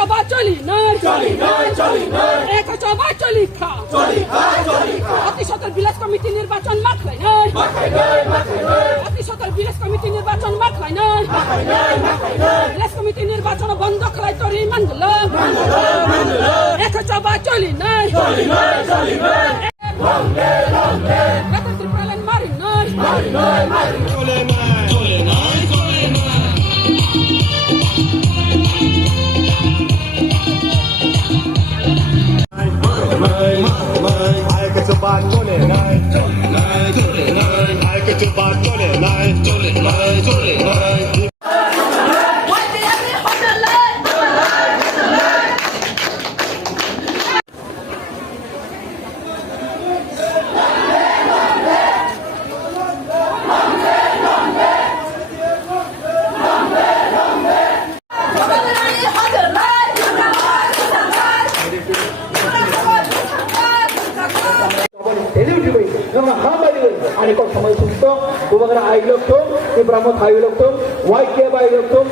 চবা চলি নয় এক চবা চলি খা অতি সতর বিলাস কমিটি নির্বাচন মাথায় নয় অতি সতর বিলাস কমিটি নির্বাচন মাথায় নয় বিলাস কমিটি নির্বাচন বন্ধ করাই তোরই মানল এক চবা চলি নয় ত্রিপুরালেন মারি নয় आणि को समय सुनतो तुम्हाला आई लोक तो Tipra Motha आई लोक तो White Cab आई लोक तो